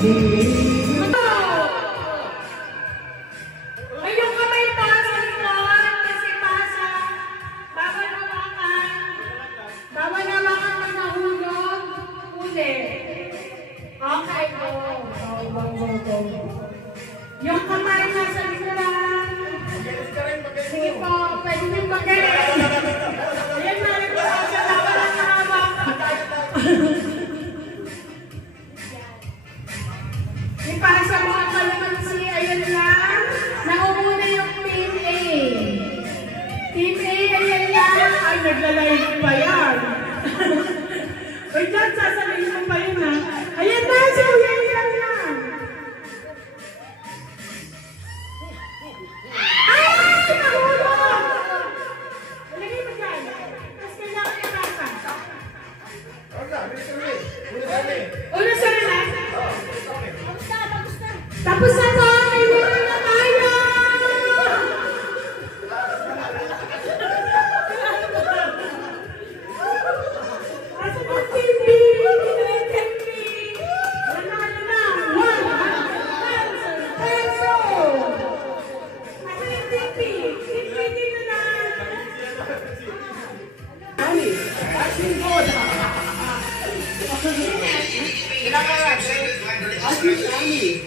Ay, yung kamay pa sa likod kasi pasa. Bawal hawakan. Bawal hawakan pag nahulog. Uli. Okay, go. Go. Yung kamay nasa likuran. Sige po, pwede nyo magaling. Ayan, maraming po sa bawal ang hawak. Ipasa mo ang kalamansi, ayan lang. Naumuna yung Team A. Team A, ayan lang. Ay, naglalayo pa yan. Uy, dyan, sasabihin mo pa yun, ha? Ayan na, so yan lang. Ay, nahulog! Lagay mo dyan. Tapos kailangan ipasa. Ulo sa rin, tapos na po, may meron na tayo! Asa na TV? Nanalo na! 100 peso! Asa na TV? TV dito na! Dali! Asing God! Asing Dali!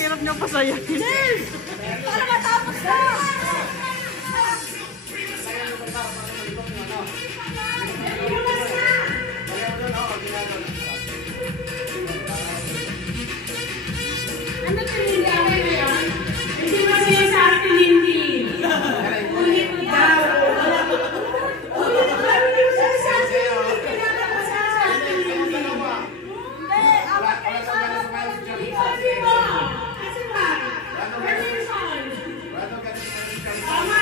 Hirap niyo pasayahin. Para matapos na! Ano ka hindi ako yan? Hindi ba siya sa akin hindi? Ulit mo daw. Ulit mo daw yung sa akin. Kailangan mo sa akin hindi. Hindi, awat kayo sa akin. Kasi mo. Kasi ba? Permission. Tama.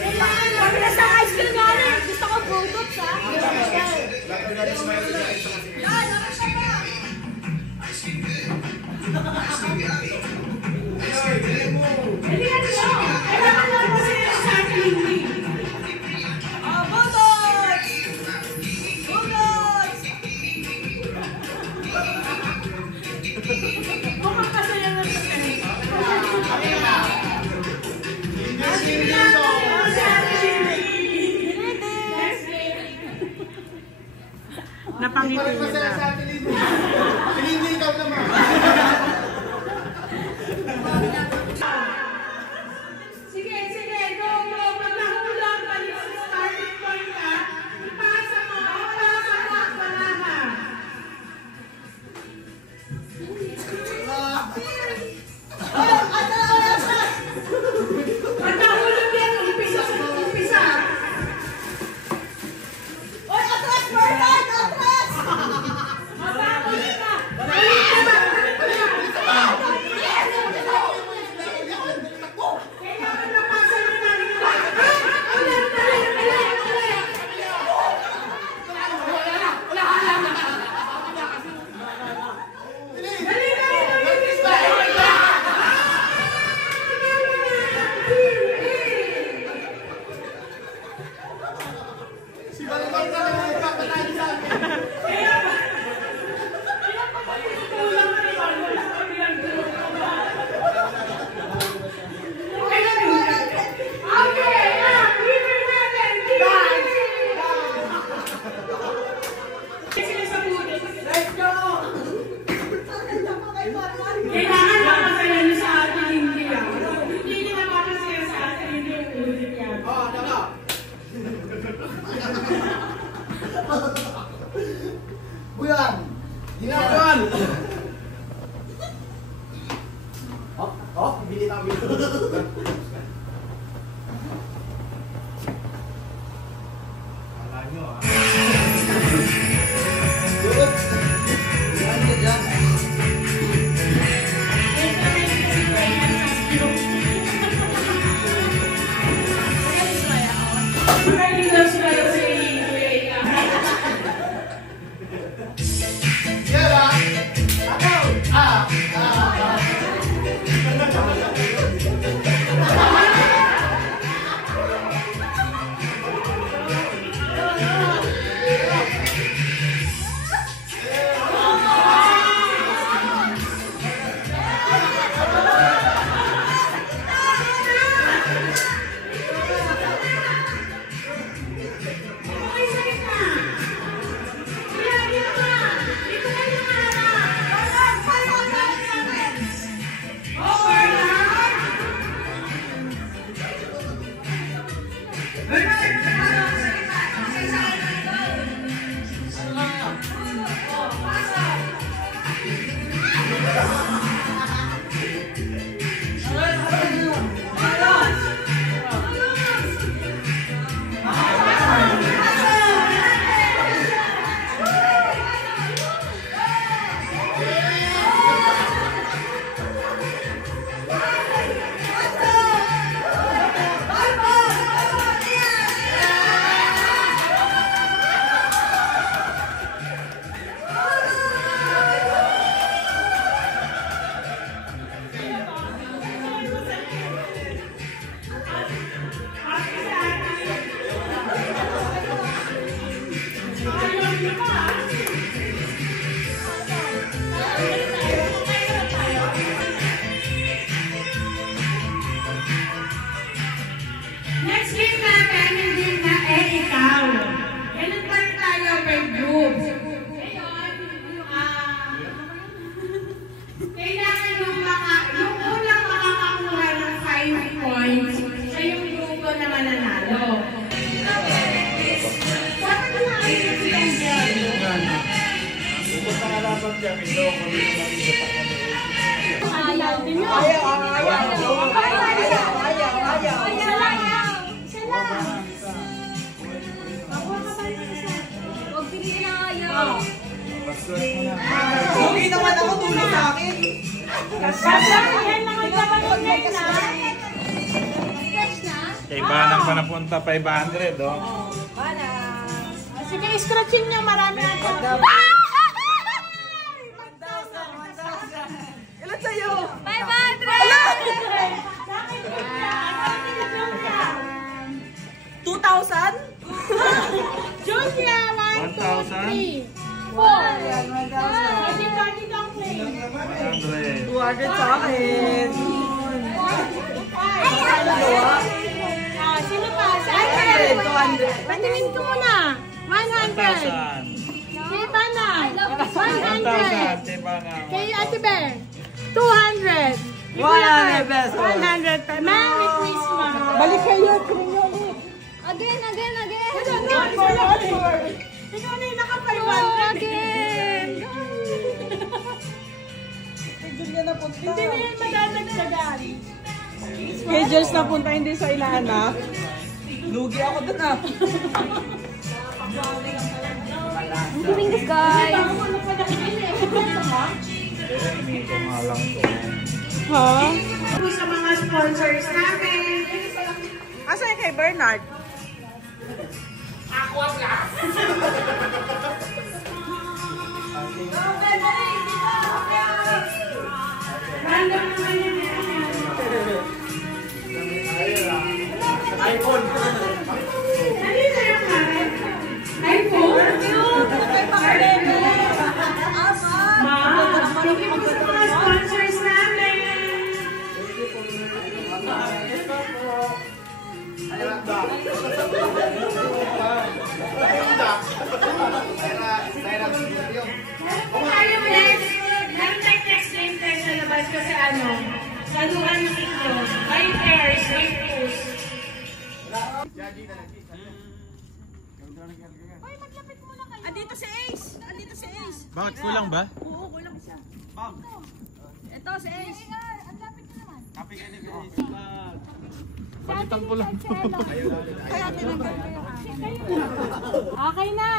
Kailangan mo. Kami na sa ice cream namin. Gusto ko products ha. Ay, dapat ka ba? Kailangan mo kasi sa akin hindi. Bulldogs! Bulldogs! Mukhang kasaya na sa kanina. Napangiti niya na. Hindi ikaw naman. Sige, go. Pag nahulog, balik sa starting point ka. Ipasa mo, wala ka. Pag nahulog yan, umpisa. Oy, atras, Marlon! Atras! Next game natin, yung game na ikaw. Ganun pa rin tayo per group. Ngayon, kailangan yung unang makakakuha ng 5 points, siya yung grupo na mananalo. Dapat na ay yung Okay naman ako, tulong sa akin. Kay Banang pa napunta 500, oh. Sige, scratching niya. Marami ako. Ilan sa'yo? 2,000? Julia, 1, 2, 3, 4. Pwede party kang play. 100. 200 sa akin. Sino pa? Sa 200. Patingin ko muna. 100. 1,000. Kay Banang. 1,000. 100. Kay Banang. Kay Ate Bear. 200. 100 pesos. 100 pa. Merry Christmas. Balik kayo. Again. Ikaw na yung naka-500. Again. Julia na punta. Hindi mo yan madadagdagan. Schedules na punta, hindi sa ilahanap. Lugi ako dun ah. I'm doing this, guys. Dito nga lang to. Ha? sa mga sponsors namin. Asan kay Bernard? Random naman yun. iPhone. Ano na yung kanan? iPhone? Ma, thank you po sa mga sponsors namin. Kung ayaw mo next, meron tayong next game tayo sa labas kasi saluhan ng ito. By pairs, by twos. Andito si Ace. Andito si Ace. Bakit kulang ba? Oo, kulang siya. Ito si Ace. Palitan ko lang. Okay na.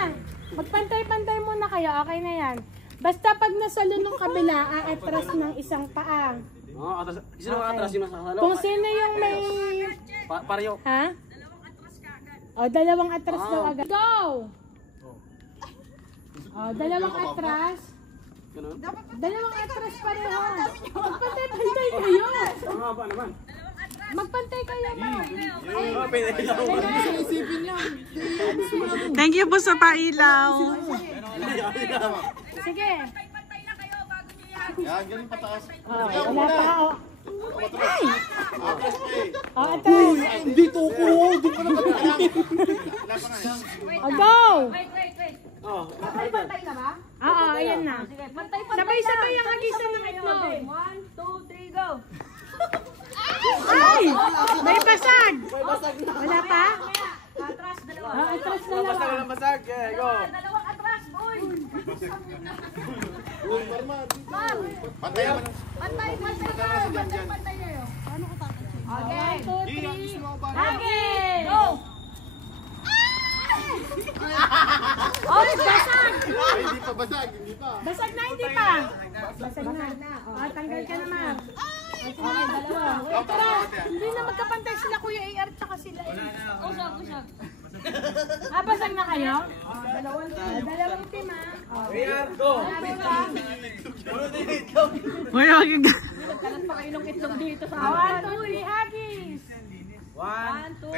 Magpantay-pantay muna kayo. Okay na yan. Basta pag nasa lunong kabila, aatras ng isang paa. Sino ang atras yung nasa kasalo? Kung sino yung may... Pareho. Ha? O, dalawang atras daw agad. Go! O, dalawang atras. Ganun? Dalawang atras pareho. Magpantay-pantay kayo. Ang haba naman. Magpantay kayo, ma. Thank you po sa pailaw. Sige. Yan, galing pataas. Wala pa. Ay! O, atras. Dito ko. Doon ka na O, go! Oh, Oo, ayan na. Sabay-sabay ang hagisan ng itlog. 1, 2, 3, go. Ay! May basag! Wala pa? Pantay nayo. Pantay nayo. Okay. 1, 2, 3. Hagis! Go! Oh, basag! Hindi pa basag, hindi pa. Basag na, hindi pa. Basag na. Oh, tanggal ka naman. Okay, dalawa. Wait, tara. Hindi na magkapantay sila, Kuya AR, tsaka sila. Usag, usag. Ah, basag na kayo? Dalawang team, ah. AR, go! Marami pa. Kalat pa kayo ng itlog dito sa 1, 2, 3, hagis! 1, 2,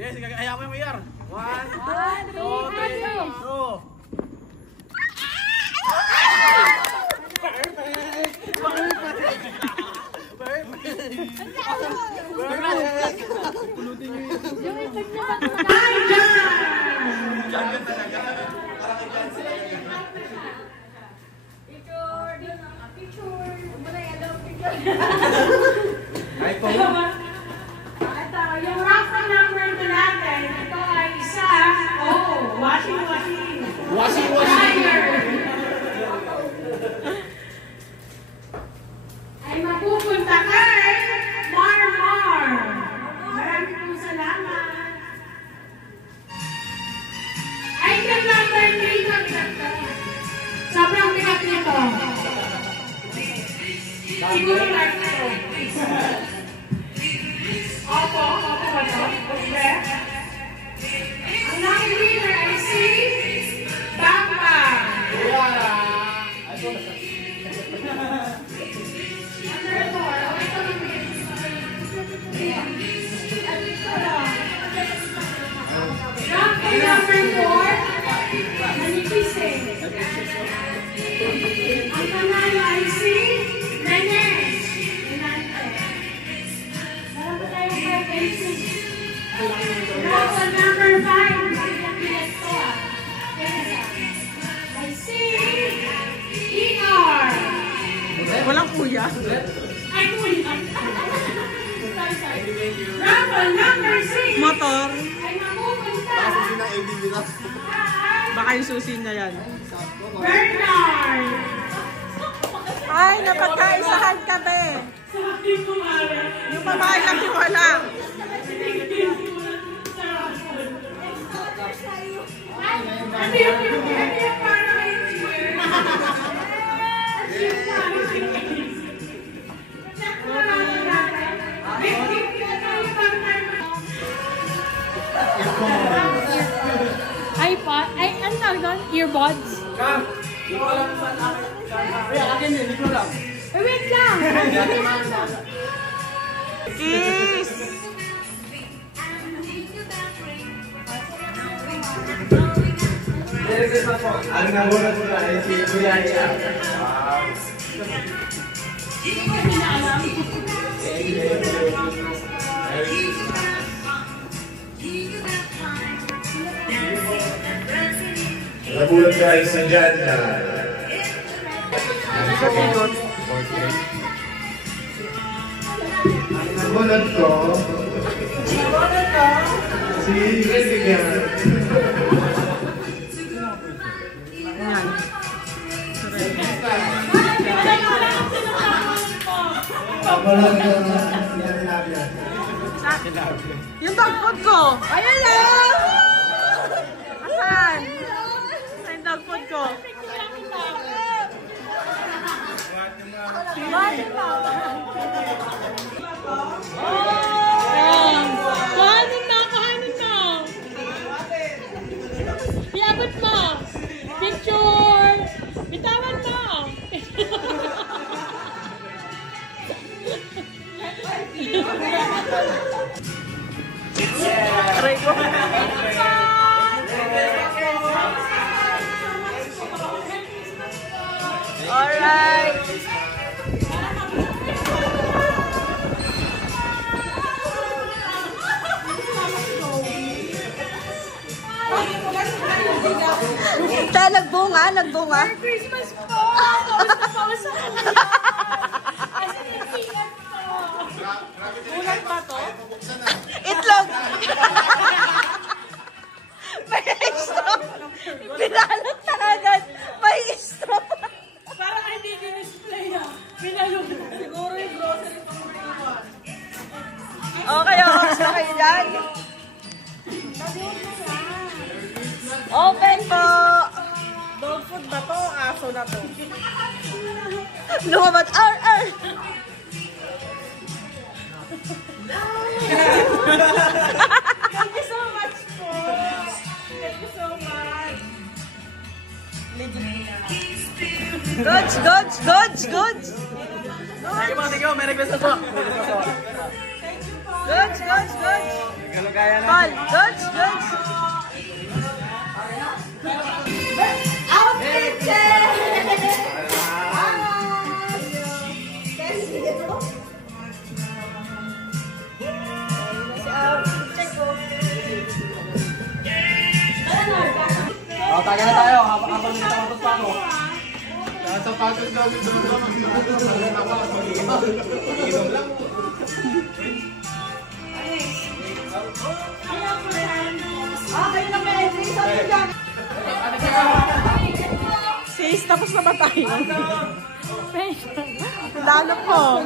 Yes, kaya mo yung mayar. 1, 1, 3, hagis! 2. Yung itlog niya ba talaga? Ito, yung raffle number na natin, ito ay isa, washing. Dryer. Ay mapupunta kay Marmar. Maraming pong salamat. Item number 3 na sobrang bigat nito. Siguro like ito. Opo ba ito? Okay. Ang lucky winner ay si Bamba. Number 4, manipis eh. Ang panalo ay si Nenes. Meron po tayong 5 and 6. Raffle number 5. Pilat ko ah. Ay si ER. Walang kuya. Ay, kuya. Sorry. Raffle number 6. Motor. Ay mapupunta. Kasi na AD nila. Baka yung susi niya yan. Bernard. Ay, napagkaisahan kami. Sabi ko nga. Yung babae lang yung wala. Ano yung para may cheer? Ano tawag doon? Earbuds? Wait lang! Kiss! Ang nabunod ko ay si Kuya Ia. Nabunod ko ay si Janda. Nabunod ko si Jessica. Yung dog food ko! Ayan lang! Asan? Asan yung dog food ko? Kuhanin mo! Iabot mo! Picture! Bitawan mo! Alright! Nagbunga. Christmas po! Gusto pa ako sa kanya! Asan yung sikat ko? Ulan pa to? Itlog! May extra! Pinalot na agad! kayo dyan? Open po! Dog food ba to? Aso na to. Lumabas. Ar! Thank you so much po. Thank you so much. Goods. Thank you. Merry Christmas po. Goods. Kalagayan na. Paul, goods. Outfit check! Taga na tayo. Habang may tapos pa ako. Kaya sapatos daw dito naman. Mag-inom lang. Sis, tapos na ba tayo? Special. Lalo po.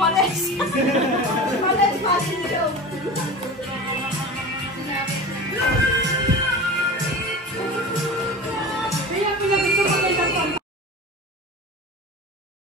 Pales fashion show.